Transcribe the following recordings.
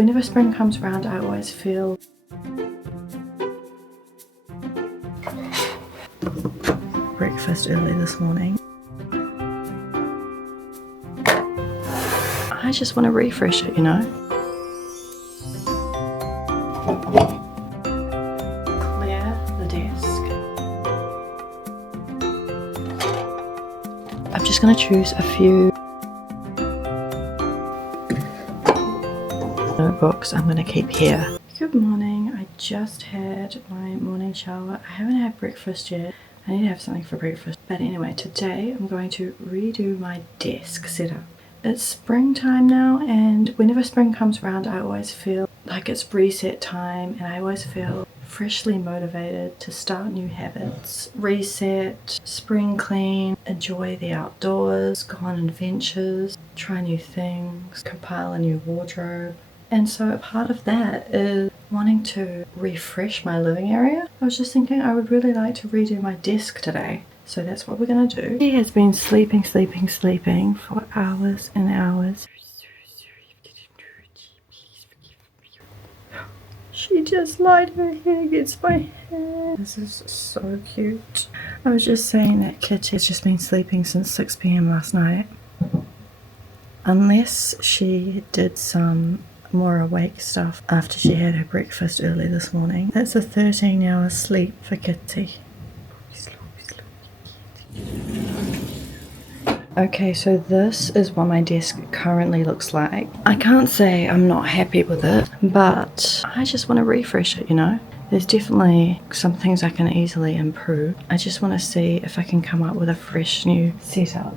whenever spring comes around, I always feel breakfast early this morning. I just want to refresh it, you know. Clear the desk. I'm just going to choose a few notebooks I'm going to keep here. Good morning. I just had my morning shower. I haven't had breakfast yet. I need to have something for breakfast. But anyway, today I'm going to redo my desk setup. It's springtime now, and whenever spring comes around, I always feel like it's reset time, and I always feel freshly motivated to start new habits, reset, spring clean, enjoy the outdoors, go on adventures, try new things, compile a new wardrobe. And so part of that is wanting to refresh my living area. I was just thinking I would really like to redo my desk today. So that's what we're going to do. He has been sleeping for hours and hours. She just lied her hair against my hair. This is so cute. I was just saying that Kitty has just been sleeping since 6 p.m. last night. Unless she did some more awake stuff after she had her breakfast early this morning. That's a 13-hour sleep for Kitty. Okay, so this is what my desk currently looks like. I can't say I'm not happy with it, but I just want to refresh it, you know? There's definitely some things I can easily improve. I just want to see if I can come up with a fresh new setup.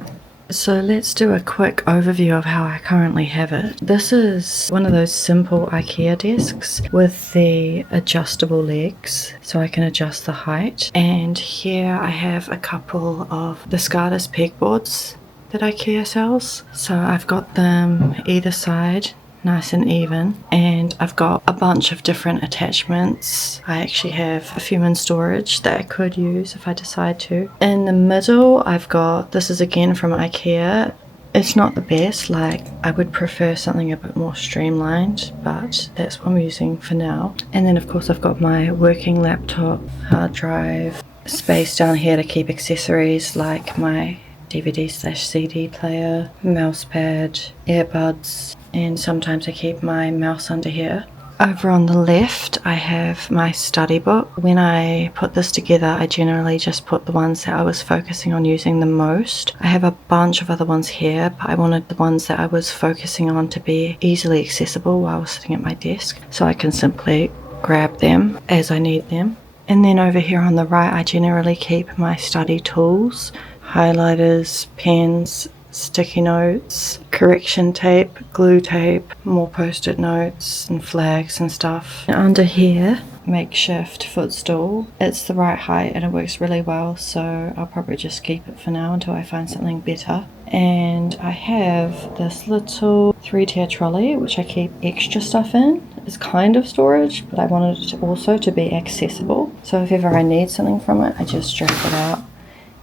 So let's do a quick overview of how I currently have it. This is one of those simple IKEA desks with the adjustable legs so I can adjust the height. And here I have a couple of discarded pegboards that IKEA sells. So I've got them either side, nice and even, and I've got a bunch of different attachments. I actually have a few in storage that I could use if I decide to. In the middle I've got, this is again from IKEA. It's not the best, like I would prefer something a bit more streamlined, but that's what I'm using for now. And then of course I've got my working laptop, hard drive, space down here to keep accessories like my DVD/CD player, mouse pad, earbuds, and sometimes I keep my mouse under here. Over on the left I have my study book. When I put this together I generally just put the ones that I was focusing on using the most. I have a bunch of other ones here, but I wanted the ones that I was focusing on to be easily accessible while I was sitting at my desk, so I can simply grab them as I need them. And then over here on the right I generally keep my study tools, highlighters, pens, sticky notes, correction tape, glue tape, more post-it notes and flags and stuff. And under here, makeshift footstool. It's the right height and it works really well, so I'll probably just keep it for now until I find something better. And I have this little 3-tier trolley which I keep extra stuff in. It's kind of storage, but I wanted it also to be accessible, so if ever I need something from it I just drag it out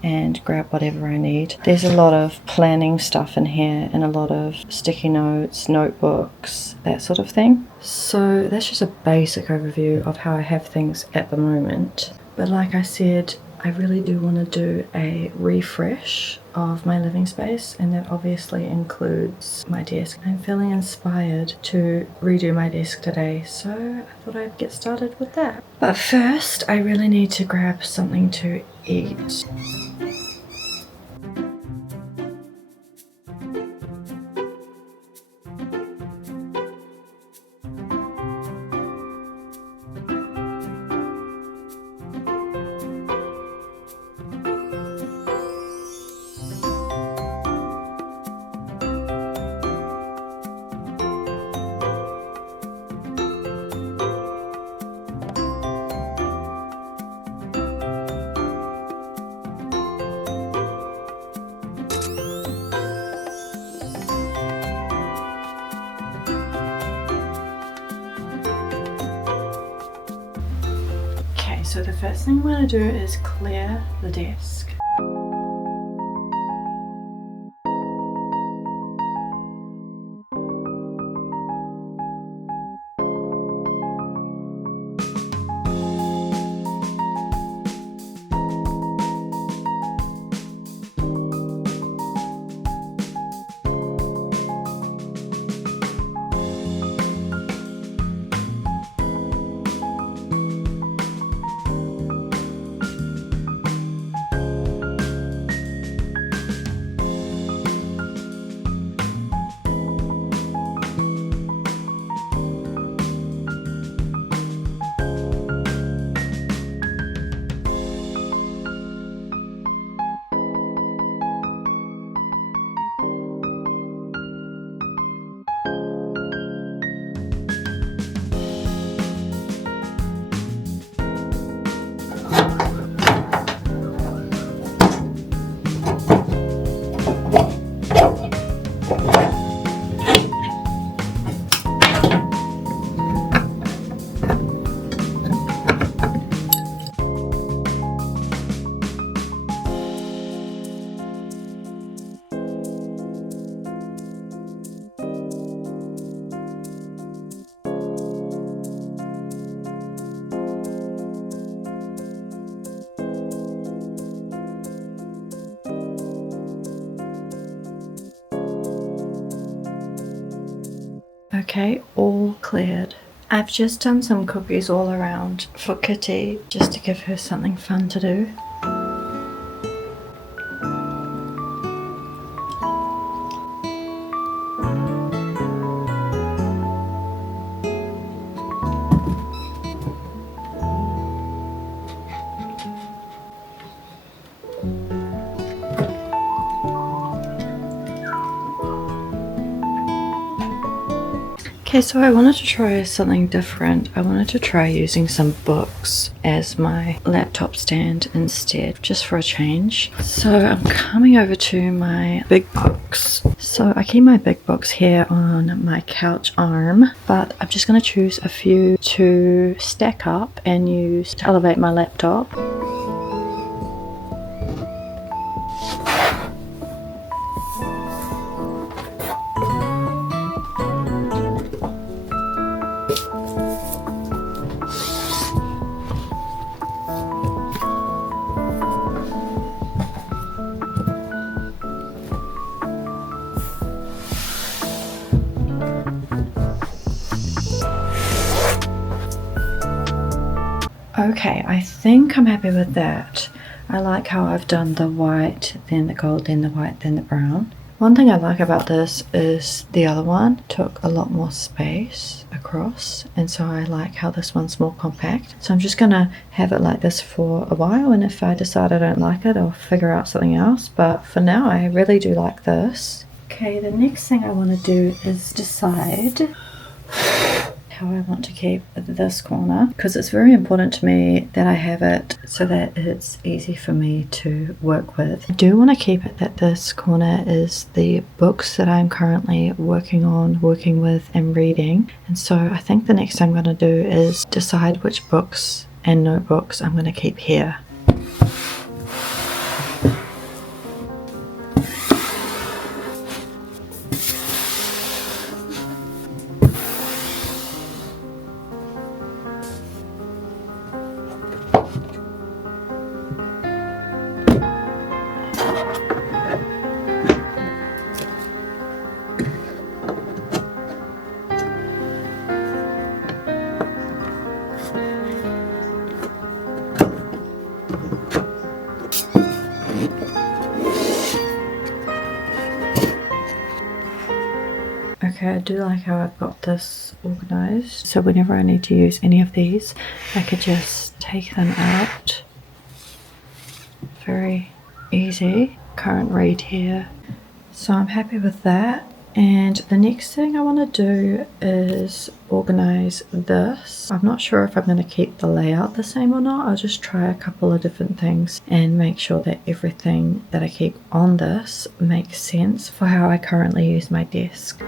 and grab whatever I need. There's a lot of planning stuff in here and a lot of sticky notes, notebooks, that sort of thing. So that's just a basic overview of how I have things at the moment. But like I said, I really do want to do a refresh of my living space, and that obviously includes my desk. I'm feeling inspired to redo my desk today, so I thought I'd get started with that. But first, I really need to grab something to eat. So the first thing I'm going to do is clear the desk. Okay, all cleared. I've just done some cookies all around for Kitty, just to give her something fun to do. Okay, so I wanted to try something different. I wanted to try using some books as my laptop stand instead, just for a change. So I'm coming over to my big books. So I keep my big books here on my couch arm, but I'm just going to choose a few to stack up and use to elevate my laptop. Okay, I think I'm happy with that. I like how I've done the white, then the gold, then the white, then the brown. One thing I like about this is the other one took a lot more space across, and so I like how this one's more compact. So I'm just gonna have it like this for a while, and if I decide I don't like it, I'll figure out something else. But for now, I really do like this. Okay, the next thing I want to do is decide how I want to keep this corner, because it's very important to me that I have it so that it's easy for me to work with. I do want to keep it that this corner is the books that I'm currently working on, working with and reading, and so I think the next thing I'm going to do is decide which books and notebooks I'm going to keep here. Okay, I do like how I've got this organised, so whenever I need to use any of these, I could just take them out. Very easy. Current read here. So I'm happy with that. And the next thing I want to do is organise this. I'm not sure if I'm going to keep the layout the same or not. I'll just try a couple of different things and make sure that everything that I keep on this makes sense for how I currently use my desk.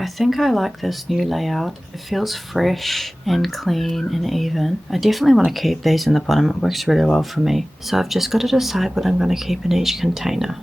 I think I like this new layout. It feels fresh and clean and even. I definitely want to keep these in the bottom. It works really well for me. So I've just got to decide what I'm going to keep in each container.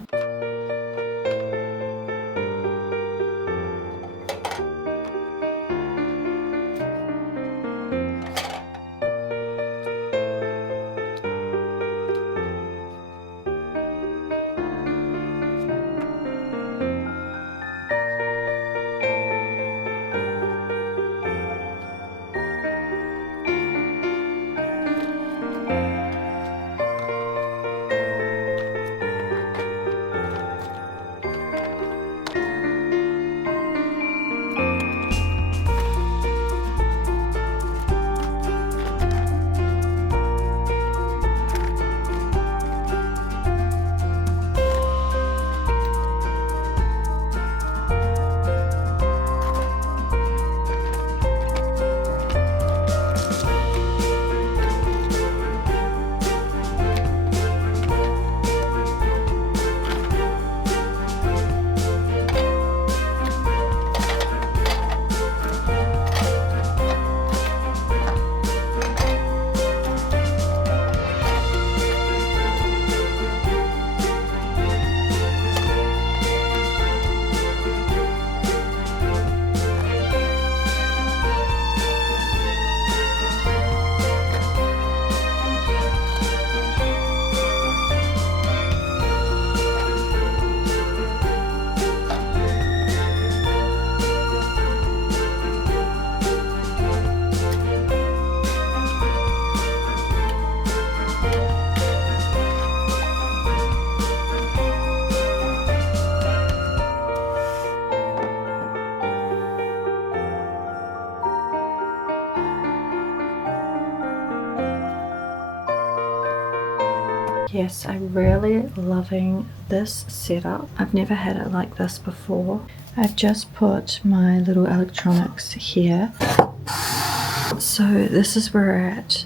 Yes, I'm really loving this setup. I've never had it like this before. I've just put my little electronics here. So this is where we're at